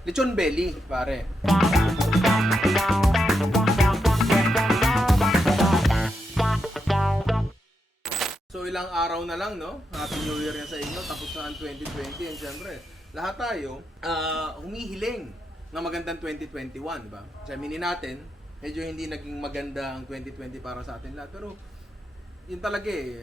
Lechon belly, pare. So ilang araw na lang, no? Happy New Year yan sa inyo. Tapos na ang 2020. And syempre, lahat tayo humihiling na magandang 2021, di ba? Sa aminin natin, medyo hindi naging maganda ang 2020 para sa atin lahat. Pero yun talaga eh.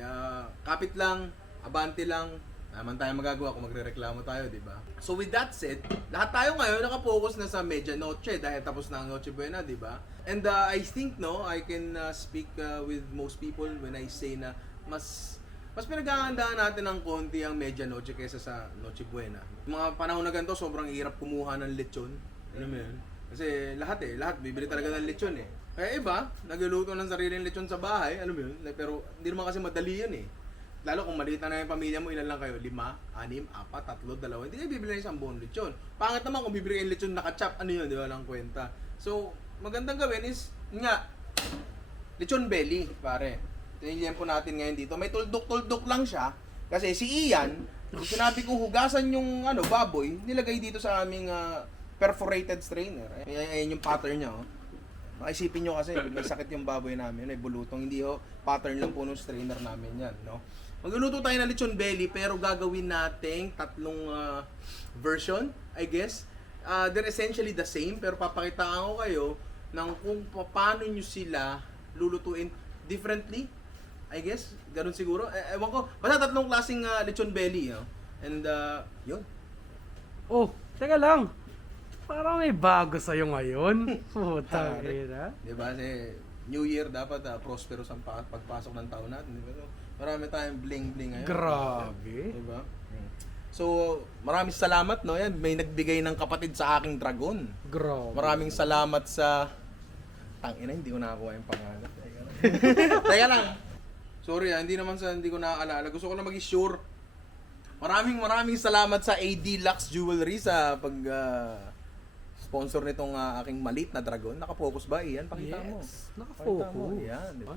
Kapit lang, abante lang. Naman tayo magagawa kung magrereklamo tayo, di ba? So with that said, lahat tayo ngayon nakapokus na sa Medianoche dahil tapos na ang Noche Buena, di ba? And I think, no, I can speak with most people when I say na mas pinaghahandaan natin ng konti ang Medianoche kaysa sa Noche Buena. Mga panahon na ganito, sobrang hirap kumuha ng lechon. Ano mo yun? Kasi lahat bibili talaga ng lechon eh. Kaya iba, nagluluto ng sariling lechon sa bahay, ano mo yun? Pero hindi naman kasi madali yan eh. Lalo kung maliit na yung pamilya mo, ilan lang kayo? 5, 6, 4, 3, 2. Hindi kayo bibili ng isang buong lechon. Pangit naman kung bibili kayo lechon nakachop, ano yun, di ba? Walang kwenta. So, magandang gawin is, nga, lechon belly, pare. Tinilihan po natin ngayon dito. May tuldok-tuldok lang siya. Kasi si Ian, sinabi ko hugasan yung baboy, nilagay dito sa aming perforated strainer. Ayan yung pattern niya. Oh. Makisipin nyo kasi, may sakit yung baboy namin. May bulutong. Hindi pattern lang po ng strainer namin yan. No? Magluluto tayo ng lechon belly, pero gagawin nating tatlong version, I guess. They're essentially the same, pero papakitaan ko kayo ng kung paano nyo sila lulutuin differently. I guess, ganun siguro. Ewan ko, basta tatlong klaseng lechon belly. No? And, yun. Oh, teka lang. Parang may bago sa'yo ngayon. Puta ina. Diba? Kasi New Year dapat prosperous ang pagpasok ng taon natin. Diba? So, marami tayong bling-bling ngayon. Grabe. Diba? So, maraming salamat, no? Yan, may nagbigay ng kapatid sa aking dragon. Grabe. Maraming salamat sa... Tangina, hindi ko nakakuha yung pangalan. Teka lang. Sorry, hindi ko naaalala. Gusto ko na mag-sure. Maraming salamat sa AD Lux Jewelry sa pag sponsor nitong aking maliit na dragon. Naka-focus ba? Iyan, pakita mo. Yes, Pakita naka-focus. mo. Yan, diba?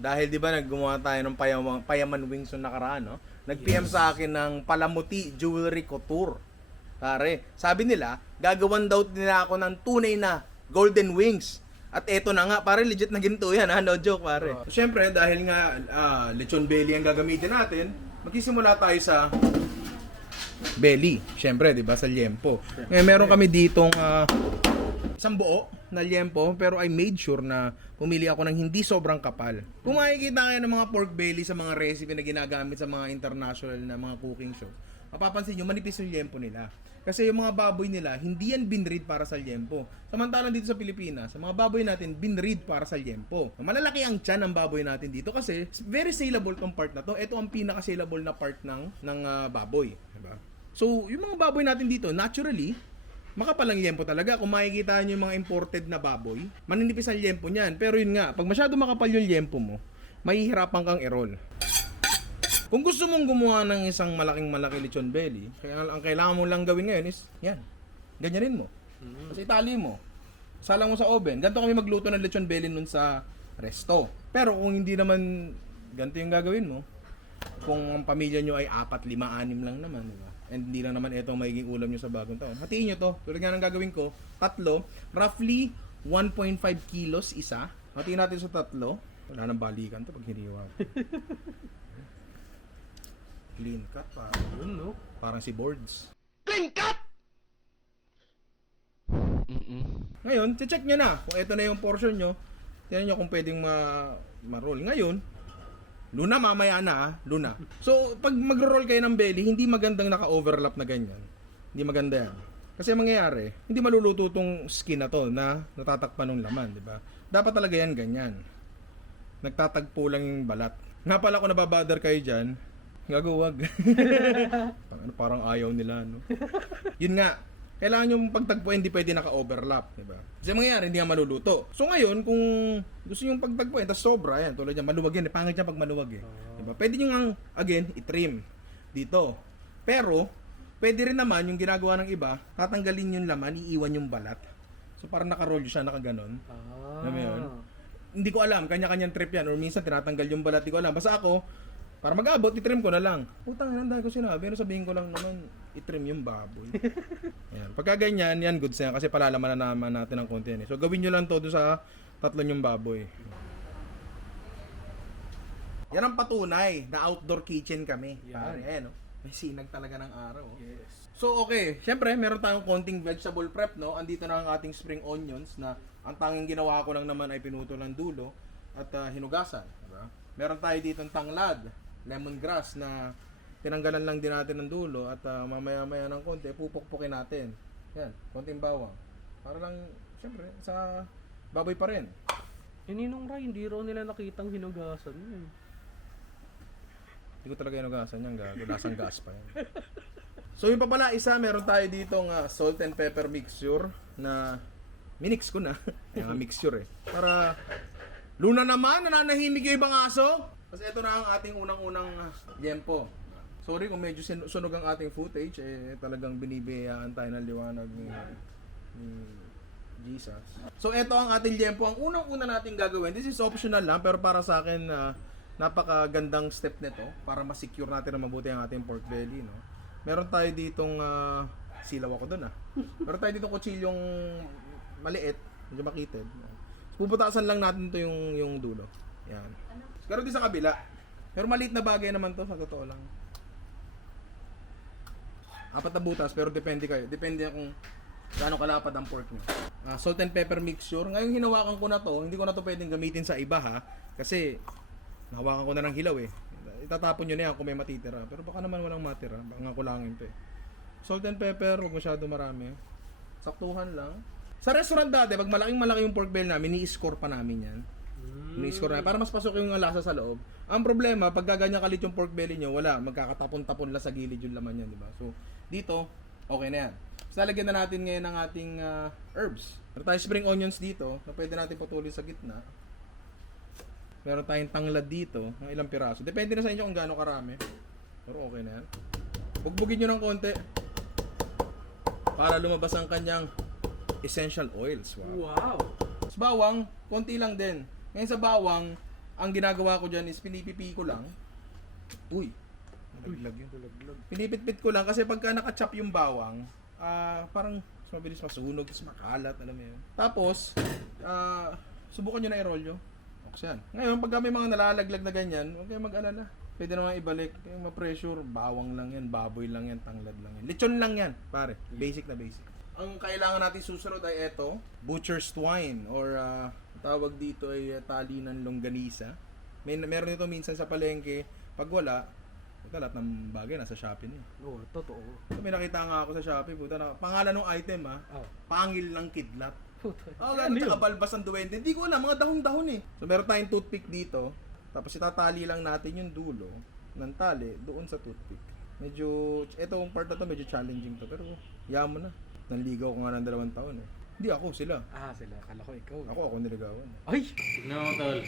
Dahil di ba naggumawa tayo ng payaman wings yung nakaraan, no? Nag-PM sa akin ng Palamuti Jewelry Couture. Pare, sabi nila, gagawan daw nila ako ng tunay na golden wings. At eto na nga, pare, legit na ginto yan, ha? No joke, pare. Siyempre, dahil nga lechon belly ang gagamitin natin, magsisimula tayo sa belly. Siyempre, di ba, sa liempo. Ngayon, meron kami ditong isang buo na liempo, pero I made sure na pumili ako ng hindi sobrang kapal. Kung makikita kayo ng mga pork belly sa mga recipe na ginagamit sa mga international na mga cooking shows, mapapansin nyo, manipis yung liempo nila. Kasi yung mga baboy nila, hindi yan binread para sa liempo. Samantalang dito sa Pilipinas, sa mga baboy natin, binread para sa liempo. Malalaki ang tiyan ng baboy natin dito kasi very saleable tong part na to. Ito ang pinaka-saleable na part ng baboy. Diba? So, yung mga baboy natin dito, naturally, makapal ang liempo talaga. Kung makikita nyo yung mga imported na baboy, maninipis ang liempo niyan. Pero yun nga, pag masyado makapal yung liempo mo, mahihirapan kang i-roll. Kung gusto mong gumawa ng isang malaki lechon belly, kaya ang kailangan mo lang gawin ngayon is, yan, ganyanin mo. Kasi itali mo. Salang mo sa oven. Ganito kami magluto ng lechon belly nun sa resto. Pero kung hindi naman ganito yung gagawin mo, kung ang pamilya nyo ay 4, 5, 6 lang naman, di ba? And hindi lang naman ito magiging ulam nyo sa bagong taon. Hatiin nyo to. Tulad nga ng gagawin ko, 3, roughly 1.5 kilos isa. Hatiin natin sa 3. Wala nang balikan to pag hiniwa. Clean cut, parang yun, no? Parang si Boards. Clean cut! Ngayon, check nyo na. Kung ito na yung portion nyo, tingnan nyo kung pwedeng ma-roll. Ngayon, Luna, mamaya na, Luna. So, pag magro-roll kayo ng belly, hindi magandang naka-overlap na ganyan. Hindi maganda yan. Kasi mangyayari, hindi maluluto tong skin na to na natatakpan ng laman, di ba? Dapat talaga yan ganyan. Nagtatagpo lang yung balat. Nga pala kung nababother kayo dyan, gagawag. Parang ayaw nila, no? Yun nga, kailangan yung pagtagpuan hindi pwede naka-overlap, di ba? Kasi mangyayari, hindi nga maluluto. So ngayon, kung gusto yung pagtagpuan, tas sobra, yan, tulad yan, maluwag yan, pangit yan pag maluwag eh. Diba? Pwede nyo nga, again, i-trim dito. Pero, pwede rin naman yung ginagawa ng iba, tatanggalin yung laman, iiwan yung balat. So parang naka-roll siya, nakaganon. Alam mo yun? Hindi ko alam, kanya-kanyang trip yan, or minsan tinatanggal yung balat, hindi ko alam. Basta ako, para mag-abot, i-trim ko na lang. Putang ina, dahil ko sinabi, pero sabihin ko lang naman, i-trim yung baboy. Yan. Pagka ganyan, yan goods na yan kasi palalaman na naman natin ang konti yan. So gawin nyo lang to doon sa tatlo yung baboy. Yan ang patunay na outdoor kitchen kami. Yan. Pare, ayan, no? May sinag talaga ng araw. Oh. Yes. So okay, syempre meron tayong konting vegetable prep, no? Andito na ang ating spring onions na ang tanging ginawa ko lang naman ay pinuto ng dulo at hinugasan, diba? Meron tayo dito ng tanglad, lemongrass na tinanggalan lang din natin ng dulo at mamaya-maya ng konti pupukpukin natin. Yan, konting bawang. Para lang syempre sa baboy pa rin. Ninong Ray, hindi raw nila nakitang hinugasan yun. Hindi ko talaga hinugasan yan, gago. Lasang gas pa yan. So yung pa pala isa, meron tayo ditong salt and pepper mixture na minix ko na. Yung mixture eh. Para luna naman, nananahimik yung ibang aso. Kasi ito na ang ating unang-unang liempo. Sorry kung medyo sunog ang ating footage, eh talagang binibiyayaan tayo ng liwanag ni Jesus. So ito ang ating liempo. Ang unang-una nating gagawin, this is optional lang, pero para sa akin, napakagandang step nito para ma-secure natin na mabuti ang ating pork belly, no? Meron tayo ditong silaw ako doon Meron tayo ditong kutsilyong maliit, medyo makitid. So, puputasan lang natin to yung dulo. Yan. Pero din sa kabila. Pero maliit na bagay naman to sa totoo lang. 4 na butas pero depende kayo. Depende kung gaano kalapad ang pork niyo. Salt and pepper mixture. Ngayon hinawakan ko na to, hindi ko na to pwedeng gamitin sa iba ha kasi nahawakan ko na ng hilaw eh. Itatapon nyo na yan kung may matitira. Pero baka naman walang matira. Baka nga kulangin to eh. Salt and pepper, huwag masyado marami. Saktuhan lang. Sa restaurant dati, pag malaking-malaki yung pork belly namin, ni-score pa namin yan. Ni-score na para mas pasok yung lasa sa loob. Ang problema, pag gaganyan kalit yung pork belly nyo, wala. Magkakatapon-tapon lang sa gilid yung laman yan, di ba? So, dito, okay na yan. So, lalagyan na natin ngayon ang ating herbs. Meron tayo spring onions dito na pwede natin patuloy sa gitna. Meron tayong tanglad dito, ng ilang piraso. Depende na sa inyo kung gaano karami. Pero okay na yan. Bugbugin nyo ng konti. Para lumabas ang kanyang essential oils. Wow! Sa bawang, konti lang din. Ngayon sa bawang, ang ginagawa ko dyan is pinipipi ko lang. Uy! Nalaglag yun. Pinipit-pit ko lang kasi pagka nakachop yung bawang, parang mas mabilis masunog, mas makalat, alam mo yun. Tapos, subukan nyo na i-roll nyo. Yan. Ngayon, pag may mga nalalaglag na ganyan, huwag kayong mag-alala. Pwede naman ibalik. Kaya ma-pressure, bawang lang yan, baboy lang yan, tanglad lang yan. Lechon lang yan, pare. Basic na basic. Ang kailangan natin susunod ay ito, butcher's twine or tawag dito ay tali ng longganisa. Meron ito minsan sa palengke. Pag wala, lahat ng bagay nasa Shopee na. Oo, totoo. So, may nakita nga ako sa Shopee, puta na, pangalan ng item pangil ng kidlat. Gano'n, tsaka balbas ang duwende. Hindi ko alam, mga dahon-dahon eh. So meron tayong toothpick dito. Tapos itatali lang natin yung dulo ng tali doon sa toothpick. Medyo, etong part na to medyo challenging to. Pero, yaman na. Nanligaw ko nga ng 2 taon eh. Hindi ako, sila. Sila. Akala ko ikaw. Ako niligawan. Ay! Tignan mo, tol.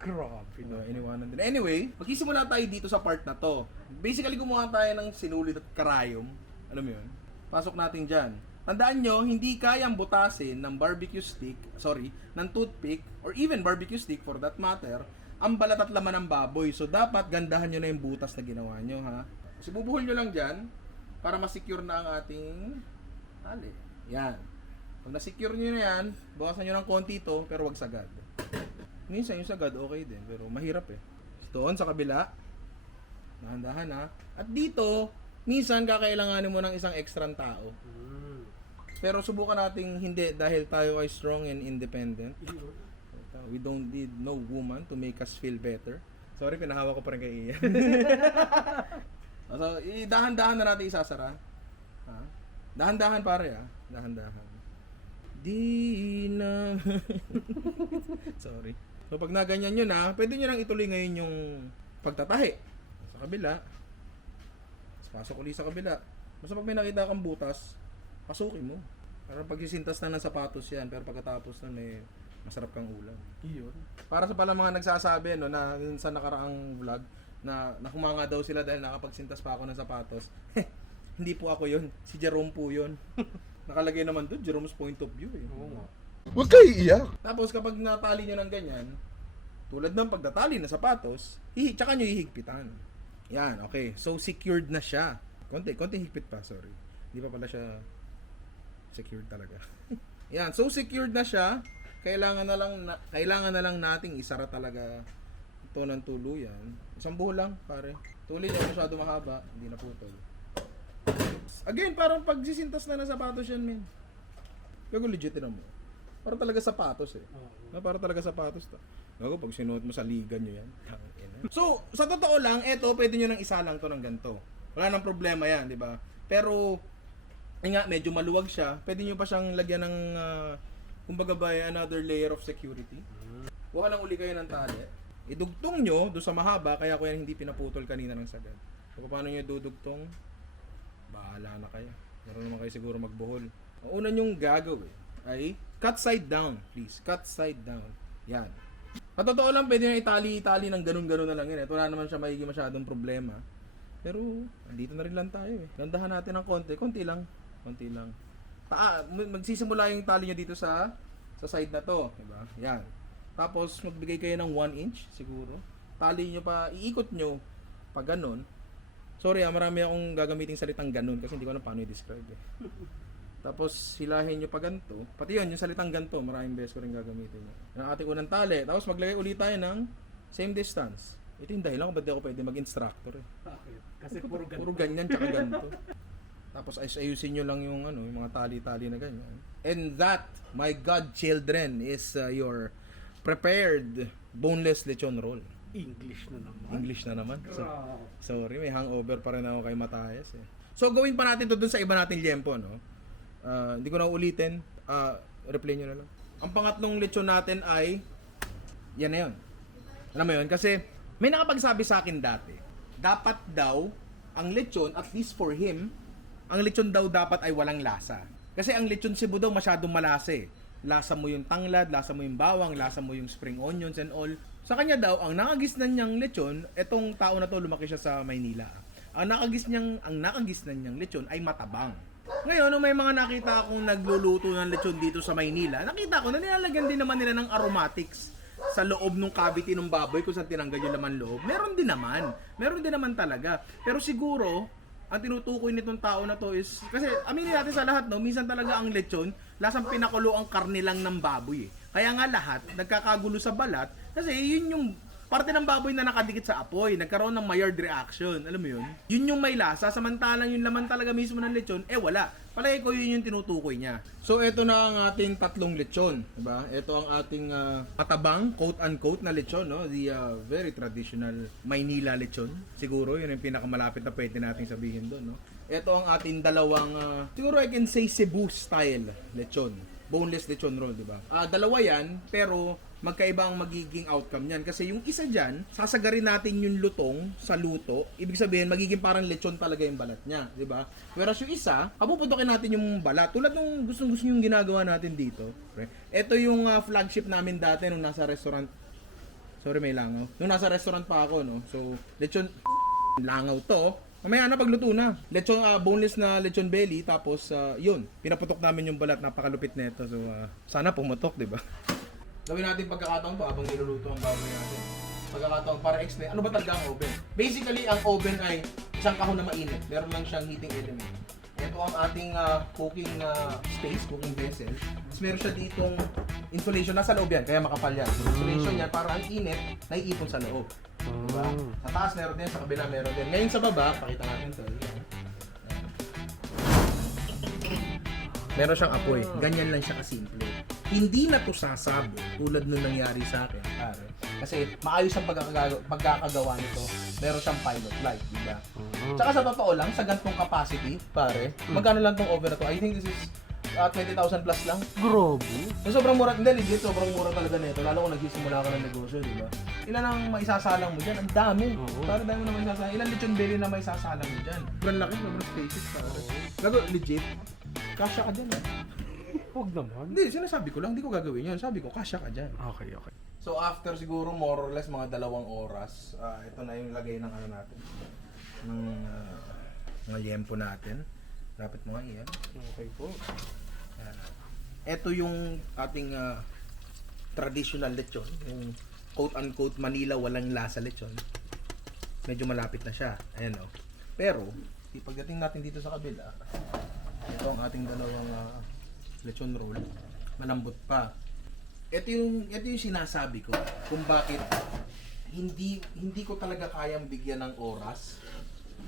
Grabe na. Iniwanan din. Anyway, magsisimula tayo dito sa part na to. Basically, gumawa tayo ng sinulit at karayom. Alam mo yun? Pasok natin dyan. Tandaan nyo, hindi kayang butasin ng ng toothpick, or even barbecue stick for that matter, ang balat at laman ng baboy. So, dapat gandahan nyo na yung butas na ginawa nyo, ha? So, bubuhol nyo lang dyan, para ma-secure na ang ating tali. Yan. Kung na-secure nyo na yan, bawasan nyo ng konti ito, pero wag sagad. Minsan yung sagad, okay din, pero mahirap eh. Doon sa kabila, dahan-dahan ha. At dito, minsan kakailanganin mo ng isang ekstrang tao. Pero subukan nating hindi dahil tayo ay strong and independent. We don't need no woman to make us feel better. Sorry, pinahawak ko pa rin kay Ian. So, dahan-dahan na natin isasara. Dahan-dahan pare dahan-dahan. Di na. Sorry. So pag naganyan nyo na, pwede nyo lang ituloy ngayon yung pagtatahi. Sa kabila. Pasok ulit sa kabila. Basta pag may nakita kang butas, pasukin mo. Para pagsisintas na ng sapatos yan, pero pagkatapos na masarap kang ulam. Iyon. Para sa pala mga nagsasabi na sa nakaraang vlog na nakumanga daw sila dahil nakapagsintas pa ako ng sapatos. Hindi po ako yun. Si Jerome po yun. Nakalagay naman doon, Jerome's point of view eh. Oo nga. Huwag kayo iiyak. Tapos kapag natali nyo ng ganyan, tulad ng pagtatali na sapatos, tsaka nyo hihigpitan. Yan, okay. So secured na siya. Konti higpit pa, sorry. Hindi pa pala siya secured talaga. Yan, so secured na siya. Kailangan na lang nating isara talaga ito ng tuluyan. Isang buho lang, pare. Tuloy niya masyado mahaba, hindi na putol. Again, parang pagsisintas na ng sapatos yan, men. Gago legit din mo. Parang talaga sapatos eh. Parang talaga sapatos to. Gago, pag sinuot mo sa liga nyo yan. So, sa totoo lang, eto, pwede nyo nang isa lang to ng ganito. Wala nang problema yan, di ba? Pero, nga, medyo maluwag siya. Pwede nyo pa siyang lagyan ng, kumbaga ba, another layer of security. Huwag lang uli kayo ng tali. Idugtong nyo doon sa mahaba, kaya ko yan hindi pinaputol kanina ng sagad. So, paano nyo dudugtong? Bahala na kayo. Meron naman kayo siguro magbuhol. Ang una nyong gagawin ay cut side down, please. Cut side down. Yan. Matotoo lang, pwede na itali-itali ng ganun-ganun na lang yun. Wala naman siya magiging masyadong problema. Pero, andito na rin lang tayo eh. Gandahan natin ng konti. Konti lang. Magsisimula yung tali nyo dito sa side na to. Diba? Yan. Tapos, magbigay kayo ng 1 inch siguro. Tali nyo pa, iikot nyo pag ganun. Sorry marami akong gagamiting salitang ganun kasi hindi ko alam paano i-describe eh. Tapos, hilahin nyo pa ganito. Pati yun, yung salitang ganito, maraming beses ko rin gagamitin yun. Yung ating unang tali. Tapos, maglagay ulit tayo ng same distance. Ito yung dahilan kung ba't di ako pwede mag-instructor eh. Kasi Puro ganyan tsaka ganito. Tapos ayusin nyo lang yung yung mga tali-tali na ganyan. And that, my God, children, is your prepared boneless lechon roll. English na naman. Sorry, may hangover pa rin ako kay Matayas eh. So gawin pa natin to dun sa iba nating liempo, no? Hindi ko na ulitin. Replay nyo na lang. Ang pangatlong lechon natin ay yan na yun. Alam mo yun? Kasi may nakapagsabi sa akin dati, dapat daw ang lechon, at least for him, ang lechon daw dapat ay walang lasa. Kasi ang lechon Cebu daw masyadong malasa eh. Lasa mo yung tanglad, lasa mo yung bawang, lasa mo yung spring onions and all. Sa kanya daw, ang nakagisnan niyang lechon, etong tao na to lumaki siya sa Maynila. Ang nakagisnan niyang lechon ay matabang. Ngayon, nung may mga nakita akong nagluluto ng lechon dito sa Maynila, nakita ko na nilalagyan din naman nila ng aromatics sa loob ng cavity ng baboy kung saan tinanggal yung laman loob. Meron din naman talaga. Pero siguro, ang tinutukoy nitong tao na to is, kasi aminin natin sa lahat, no, minsan talaga ang lechon, lasang pinakulo ang karne lang ng baboy eh. Kaya nga lahat, nagkakagulo sa balat, kasi yun yung parte ng baboy na nakadikit sa apoy, nagkaroon ng Maillard reaction, alam mo yun? Yun yung may lasa, samantalang yung laman talaga mismo ng lechon, wala. Palagi ko yun yung tinutukoy niya. So, ito na ang ating tatlong lechon, diba? Ito ang ating patabang, quote-unquote na lechon, no? The very traditional Maynila lechon. Siguro, yun yung pinakamalapit na pwede nating sabihin doon, no? Ito ang ating dalawang, siguro I can say Cebu style lechon. Boneless lechon roll, diba? Dalawa yan, pero magkaiba ang magiging outcome niyan. Kasi yung isa dyan, sasagarin natin yung lutong sa luto. Ibig sabihin, magiging parang lechon talaga yung balat niya. Diba? Whereas yung isa, papuputokin natin yung balat. Tulad nung gustong-gusto yung ginagawa natin dito. Ito yung flagship namin dati nung nasa restaurant. Sorry, may langaw. Nung nasa restaurant pa ako, no? So, lechon langaw to. Mamaya na pagluto na. Lechon, boneless na lechon belly. Tapos, yun. Pinaputok namin yung balat. Napakalupit nito. So, sana pumutok, diba? Gawin natin pagkakataon pa habang niluluto ang baboy natin. Pagkakataon para explain, ano ba talaga ang oven? Basically, ang oven ay isang kahon na mainit. Meron lang siyang heating element. Ito ang ating cooking space, cooking vessel. Tapos meron siya ditong insulation. Nasa loob yan, kaya makapal yan. So, insulation yan para ang init naiipon sa loob. Diba? Sa taas meron din, sa kabila meron din. Ngayon sa baba, pakita natin ito. Meron siyang apoy. Ganyan lang siya kasimple. Hindi na to sasabog tulad nung nangyari sa akin, pare. Kasi maayos ang pagkakagawa nito. Meron siyang pilot light, di ba? Tsaka sa totoo lang, sa gantong capacity, pare, magkano lang tong oven na to? I think this is 20,000 plus lang. Grabe. Sobrang mura, hindi legit, sobrang mura talaga nito. Lalo kung nagsisimula ka ng negosyo, di ba? Ilan ang maisasalang mo dyan? Ang dami. Para dahil mo na maisasalang. Ilan lechon belly na maisasalang mo dyan? Sobrang laki, sobrang spacious, pare. Gago, legit. Kasya ka dyan, eh. Huwag naman. Hindi, sinasabi ko lang, hindi ko gagawin yun. Sabi ko, kasya ka dyan. Okay. So after siguro more or less mga 2 oras, ito na yung lagay ng ano natin. Ng mga liempo natin. Lapit mo nga iyan. Okay po. Ito yung ating traditional lechon. Yung quote-unquote Manila walang lasa lechon. Medyo malapit na siya. Ayan o. Pero, pagdating natin dito sa kabila, ito ang ating dalawang lechon roll. Malambot pa. Ito yung sinasabi ko kung bakit hindi ko talaga kayang bigyan ng oras,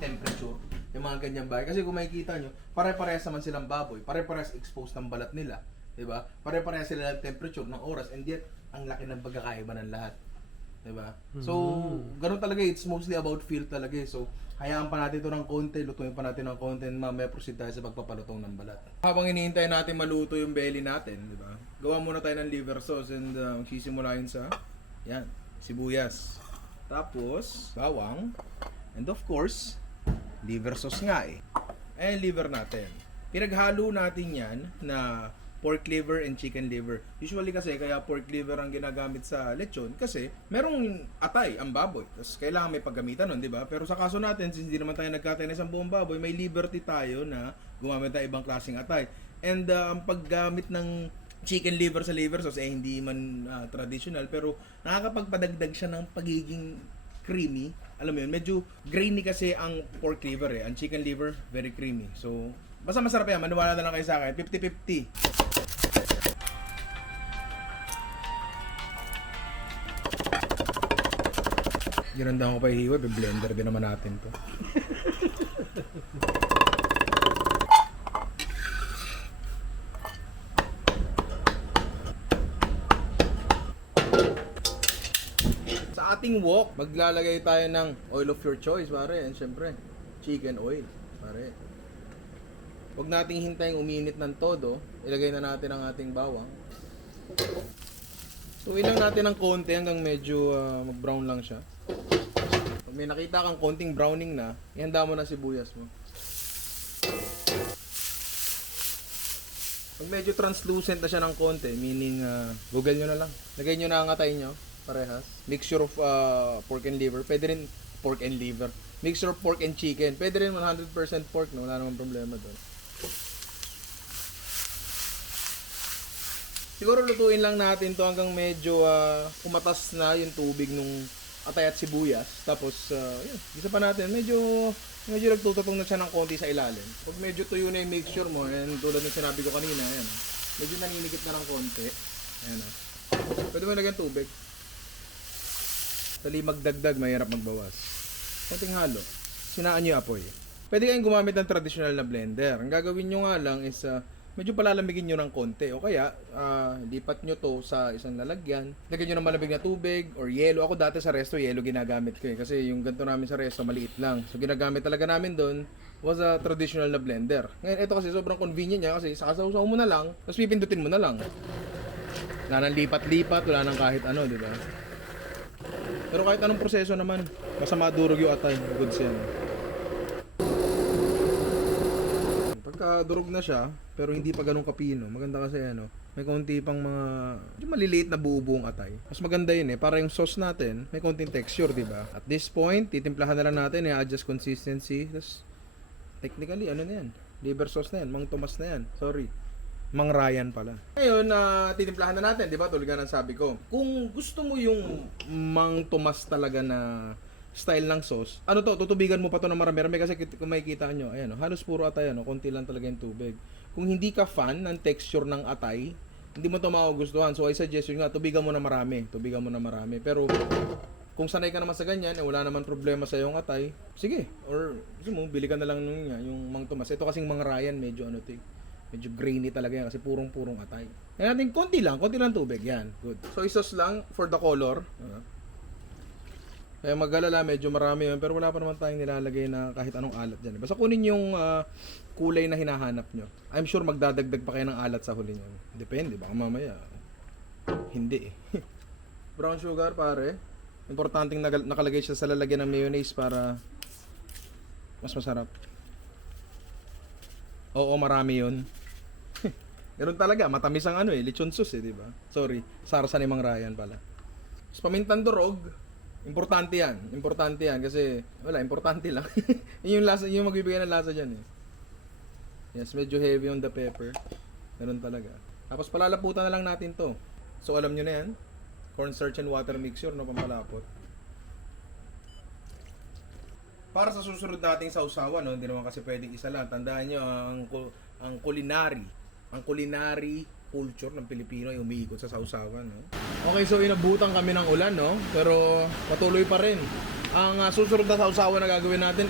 temperature, yung mga ganyang bagay. Kasi kung makikita nyo, pare-parehas naman silang baboy, pare-parehas exposed ng balat nila, diba? Pare-parehas sila ng temperature, ng oras, and yet, ang laki ng pagkakaiba ng lahat. Diba? So, ganun talaga, it's mostly about feel talaga. So, hayaan pa natin ito ng konti, lutuin pa natin ng konti, and mamaya proceed tayo sa pagpapalutong ng balat. Habang hinihintay natin maluto yung belly natin, diba? Gawa muna tayo ng liver sauce, and sisimulahin sa, yan, sibuyas. Tapos, bawang, and of course, liver sauce nga eh. Ayan liver natin. Pinaghalo natin yan na pork liver and chicken liver. Usually kasi kaya pork liver ang ginagamit sa lechon kasi merong atay ang baboy. Tapos kailangan may paggamitan nun, di ba? Pero sa kaso natin, since hindi naman tayo nagkatay ng isang buong baboy, may liberty tayo na gumamit ng ibang klaseng atay. And ang paggamit ng chicken liver sa liver sauce hindi man traditional, pero nakakapagpadagdag siya ng pagiging creamy. Alam mo yun, medyo grainy kasi ang pork liver eh. Ang chicken liver, very creamy. So, basta masarap yan. Maniwala na lang kayo sa akin. 50-50. Ginanda ko pa ihiwa. Blender din naman natin to. Sa ating wok, maglalagay tayo ng oil of your choice, pare. And syempre, chicken oil, pare. Huwag nating hintayin uminit ng todo. Ilagay na natin ang ating bawang. So, ilang natin ng konti hanggang medyo mag-brown lang siya. Pag may nakita kang konting browning na, ihanda mo na sibuyas mo. Pag medyo translucent na siya ng konti, meaning google nyo na lang. Lagay nyo na ang atay nyo, parehas. Mixture of pork and liver. Pwede rin pork and liver. Mixture of pork and chicken. Pwede rin 100% pork, no? Wala namang problema doon. Siguro lutuin lang natin to hanggang medyo kumatas na yung tubig nung atay at sibuyas. Tapos, yun, gisa pa natin. Medyo nagtutupong na siya ng konti sa ilalim. Pag medyo tuyo na yung mixture mo, and tulad ng sinabi ko kanina, yan, medyo naninikit na ng konti. Ayan, pwede mo lagyan tubig. Dali magdagdag, mahirap magbawas. Konting halo. Sinaan nyo yung apoy. Pwede kayong gumamit ng traditional na blender. Ang gagawin nyo nga lang is medyo palalamigin nyo ng konti. O kaya, lipat nyo to sa isang lalagyan. Lagyan nyo ng malamig na tubig or yelo. Ako dati sa resto, yelo ginagamit ko eh. Kasi yung ganito namin sa resto, maliit lang. So ginagamit talaga namin doon was a traditional na blender. Ngayon, ito kasi sobrang convenient niya kasi sasaw-saw mo na lang, tapos pipindutin mo na lang. Wala nang lipat-lipat, wala nang kahit ano, di ba? Pero kahit anong proseso naman, basta madurog yung atay, goods yan. Pagka durog na siya, pero hindi pa ganun kapino, maganda kasi ano, may konti pang mga yung maliliit na buo-buong atay. Mas maganda yun eh, para yung sauce natin, may konting texture, di ba? At this point, titimplahan na lang natin, i-adjust consistency. Tapos, technically, ano na yan? Liver sauce na yan, Mang Tomas na yan. Sorry. Mang Ryan pala. Ngayon, titimplahan na natin, di ba? Tulad nga ng sabi ko. Kung gusto mo yung Mang Tomas talaga na style ng sauce, ano to, tutubigan mo pa to ng marami-rami kasi kung makikita nyo, ayan, halos puro atay, konti lang talaga yung tubig. Kung hindi ka fan ng texture ng atay, hindi mo to magugustuhan. So I suggest yun nga, tubigan mo na marami. Pero kung sanay ka naman sa ganyan, wala naman problema sa yung atay, sige. Or gusto mo, bili ka na lang yung Mang Tomas. Ito kasing Mang Ryan, medyo medyo grainy talaga yan kasi purong-purong atay. Kaya natin konti lang tubig, yan. Good. Soy sauce lang for the color. Kaya mag-alala, medyo marami yun, pero wala pa naman tayong nilalagay na kahit anong alat dyan. Basta kunin yung kulay na hinahanap nyo. I'm sure magdadagdag pa kayo ng alat sa huli nyo. Depende, baka mamaya. Hindi eh. Brown sugar, pare. Importanteng nakalagay siya sa lalagyan ng mayonnaise para mas masarap. Oo, marami yun. Meron talaga, matamis ang lechon sauce di ba? Sorry, sarsa ni Mang Ryan pala. Tapos pamintang durog. Importante yan kasi wala, importante lang. Yun yung lasa, yung magbibigay ng lasa diyan eh. Yes, medyo heavy on the pepper. Meron talaga. Tapos palalaputan na lang natin 'to. So alam niyo na 'yan. Cornstarch and water mixture no pampalapot. para sa susunod nating sausawan, no, hindi naman kasi pwedeng isa lang. Tandaan nyo, ang culinary culture ng Pilipino ay umiikot sa sausawan, no? Okay, so inabutan kami ng ulan, no? Pero patuloy pa rin. Ang susunod na sausawan na gagawin natin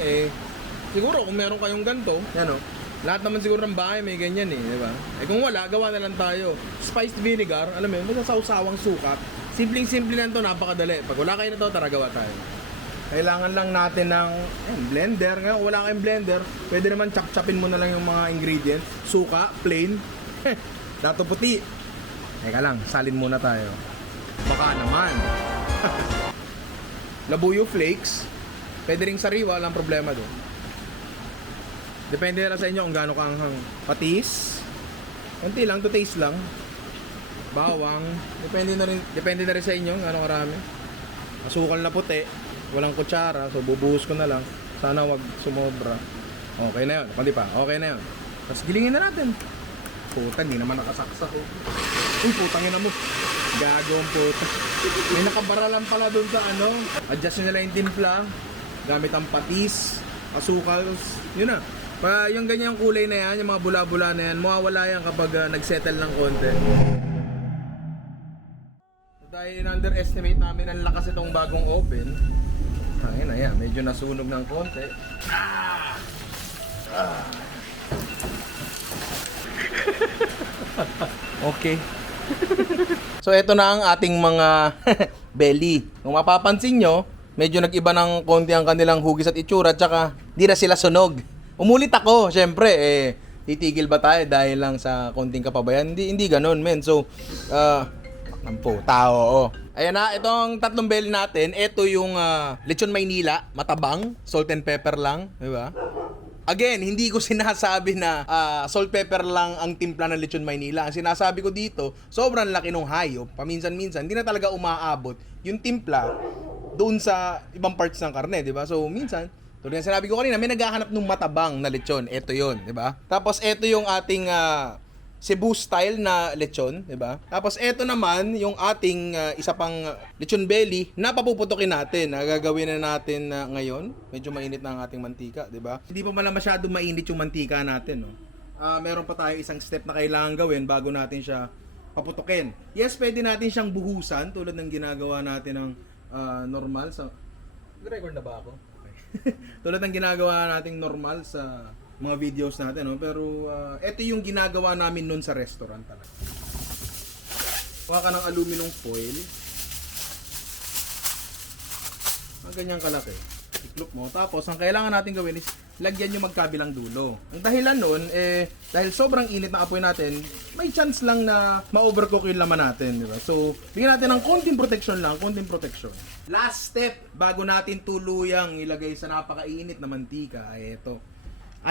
siguro kung meron kayong ganito, yan, no? Lahat naman siguro ng bahay may ganyan di ba? Kung wala, gawa na lang tayo. Spiced vinegar, alam mo yun, may sausawang sukat. Simpleng-simple lang to, napakadali. Pag wala kayo na to, tara gawa tayo. Kailangan lang natin ng blender. Ngayon, kung wala kayong blender, pwede naman chop-chopin mo na lang yung mga ingredients. Suka, plain, dato puti. Teka lang, salin muna tayo. Baka naman. Labuyo flakes. Pwede ring sariwa, walang problema doon. Depende na sa inyo kung gaano kaanghang. Patis. Konti lang, to taste lang. Bawang. Depende na rin sa inyo kung gaano karami. Asukal na puti. Walang kutsara, so bubuhos ko na lang. Sana wag sumobra. Okay na yun. Kundi pa, okay na yun. Tapos gilingin na natin. Puta, hindi naman nakasaksak. Uy, putang ina mo. Gago ang puta. May nakabaralan pala dun sa adjust nila yung timpla. Gamit ang patis, asukal. Yun na. Yung ganyang kulay na yan, yung mga bula-bula na yan, mawawala yan kapag nag-settle ng konti. Dahil in-underestimate namin ang lakas itong bagong oven. Ayun na yan, medyo nasunog ng konti. Okay. So ito na ang ating mga belly. Kung mapapansin nyo, medyo nag-iba ng konti ang kanilang hugis at itsura, tsaka di na sila sunog. Umulit ako, syempre, titigil ba tayo dahil lang sa konting kapabayan? Hindi ganun, men. So, tao. Ayan na, itong tatlong belly natin, ito yung lechon Maynila, matabang, salt and pepper lang, di ba? Again, hindi ko sinasabi na salt pepper lang ang timpla ng lechon Maynila. Ang sinasabi ko dito, sobrang laki ng hayop, paminsan-minsan, hindi na talaga umaabot yung timpla doon sa ibang parts ng karne, di ba? So, minsan, tulad ng sinabi ko kanina, may naghahanap ng matabang na lechon. Ito yon, di ba? Tapos, ito yung ating Cebu style na lechon, di ba? Tapos, ito naman, yung ating isa pang lechon belly na papuputukin natin. Gagawin na natin ngayon. Medyo mainit na ang ating mantika, di ba? Hindi pa pala masyado mainit yung mantika natin, no? Meron pa tayong isang step na kailangan gawin bago natin siya paputukin. Yes, pwede natin siyang buhusan tulad ng ginagawa natin ng normal sa... Record na ba ako? Okay. Tulad ng ginagawa nating normal sa mga videos natin, no? Pero ito yung ginagawa namin nun sa restaurant talaga. Kuha ka ng aluminum foil. Ang ganyang kalaki. Iklop mo. Tapos, ang kailangan natin gawin is lagyan yung magkabilang dulo. Ang dahilan nun, dahil sobrang init na apoy natin, may chance lang na ma-overcook yung laman natin, di ba? So, bigyan natin ng konting protection lang, konting protection. Last step, bago natin tuluyang ilagay sa napakainit na mantika, ay ito.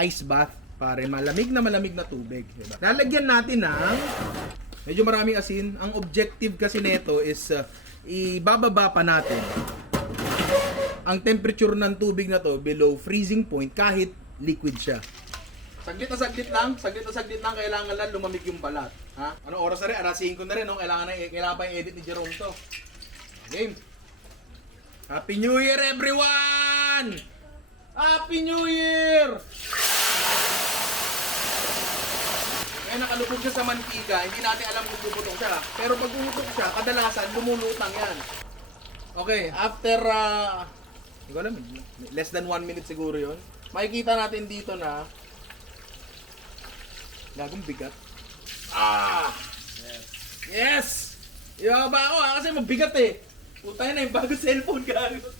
Ice bath, pare, malamig na tubig, di ba? Lalagyan natin ng medyo maraming asin. Ang objective kasi nito is ibababa pa natin ang temperature ng tubig na to below freezing point kahit liquid siya. Saglit na saglit lang, kailangan lang lumamig yung balat. Ha? Anong oras na rin? Alas 5 na rin, no? Kailangan pa yung edit ni Jerome to. Game! Happy New Year, everyone! Happy New Year! Kaya nakalubog siya sa mantika, hindi natin alam kung puputong siya. Pero pag pumutok siya, kadalasan lumulutang yan. Okay, after hindi ko alam, less than 1 minute siguro yun. Makikita natin dito na gagong bigat. Yes! Ibaba ako kasi mabigat Putay na yung bago cellphone gago.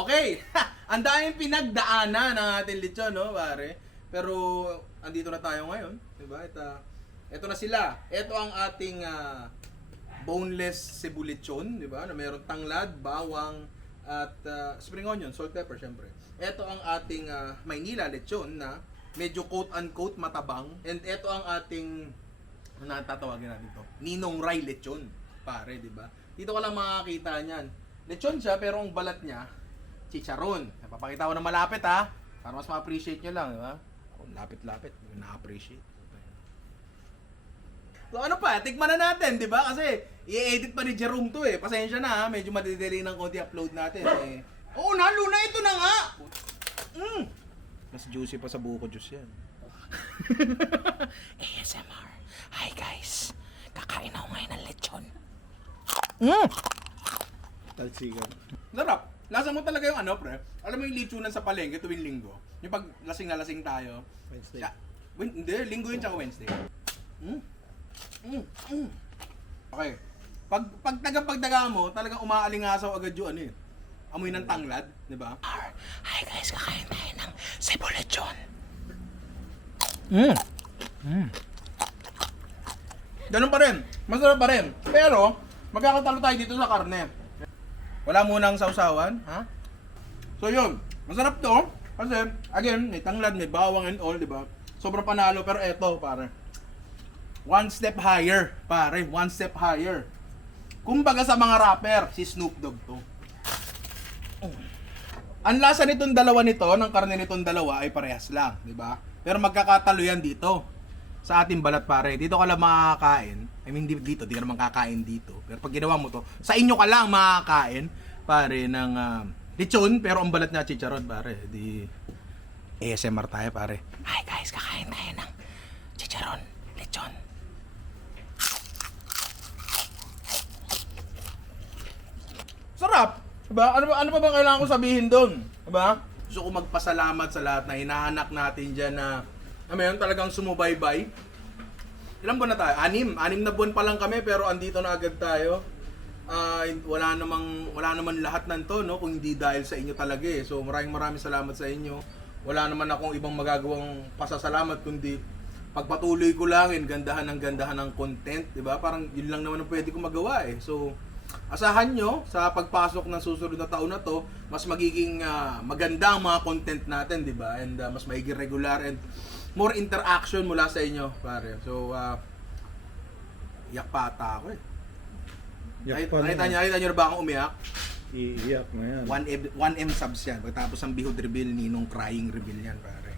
Okay, ang daming pinagdaanan ng ating lechon, no, pare? Pero andito na tayo ngayon, 'di ba? Ito na sila. Ito ang ating boneless cebu lechon, di ba? Na mayroong tanglad, bawang, at spring onion, salt, pepper, syempre. Ito ang ating Maynila lechon na medyo quote-unquote matabang. And ito ang ating, ano tatawagin natin ito? Ninong Rai lechon, pare, di ba? Dito ka lang makakita niyan. Lechon siya, pero ang balat niya, chicharon. Napapakita ko na malapit ha, para mas ma-appreciate nyo lang, di ba? Lapit-lapit, na-appreciate. So ano pa, tikman na natin, di ba? Kasi i-edit pa ni Jerome to eh. Pasensya na ha, medyo madideli ng konti upload natin eh. Oo, nalo na ito na nga! Mas juicy pa sa buko juice yan. ASMR. Hi guys. Kakain ako ngayon ng lechon. Talsikan. Sarap. Lasa mo talaga yung ano, pre. Alam mo yung lechonan sa palengke tuwing linggo. Yung pag lasing na lasing tayo. Wednesday. Hindi, linggo yun tsaka Wednesday. Okay. Pag pagdaga mo, talagang umaalingasaw agad yung ano eh. Amoy ng tanglad, di ba? Hi guys, kakain tayo ng cebu lechon. Ganun pa rin. Masarap pa rin. Pero, magkakatalo tayo dito sa karne. Wala munang sausawan, ha? So yun, masarap to. Kasi, again, may tanglad, may bawang and all, di ba? Sobrang panalo, pero eto, pare. One step higher, pare. One step higher. Kumbaga sa mga rapper, si Snoop Dogg to. Ang lasa nitong dalawa nito, ng karne nitong dalawa ay parehas lang, di ba? Pero magkakatalo yan dito. Sa ating balat, pare. Dito ka lang makakain. I mean, dito, di ka naman kakain dito. Pero pag ginawa mo to, sa inyo ka lang makakain, pare, ng lechon, pero ang balat niya chicharon, pare. Di ASMR tayo, pare. Hi guys, kakain tayo ng chicharon, lechon. Sarap! Diba? Ano pa bang kailangan ko sabihin doon? Diba? Gusto ko magpasalamat sa lahat na hinahanak natin dyan na ngayon talagang sumubaybay. Ilang buwan na tayo? 6 na buwan pa lang kami pero andito na agad tayo. Wala naman lahat ng to, no? Kung hindi dahil sa inyo talaga eh. So maraming salamat sa inyo. Wala naman akong ibang magagawang pasasalamat kundi pagpatuloy ko lang and gandahan ng content, 'di ba? Parang yun lang naman ang pwede ko magawa eh. So asahan nyo sa pagpasok ng susunod na taon na to, mas magiging maganda ang mga content natin, 'di ba? And mas magiging regular and more interaction mula sa inyo, pare. So iyak pa ata ako eh. Nakita nyo na ba akong umiyak? Iiyak na yan. 1M subs yan. Pagkatapos ang bihod reveal, ninong crying reveal yan, pare.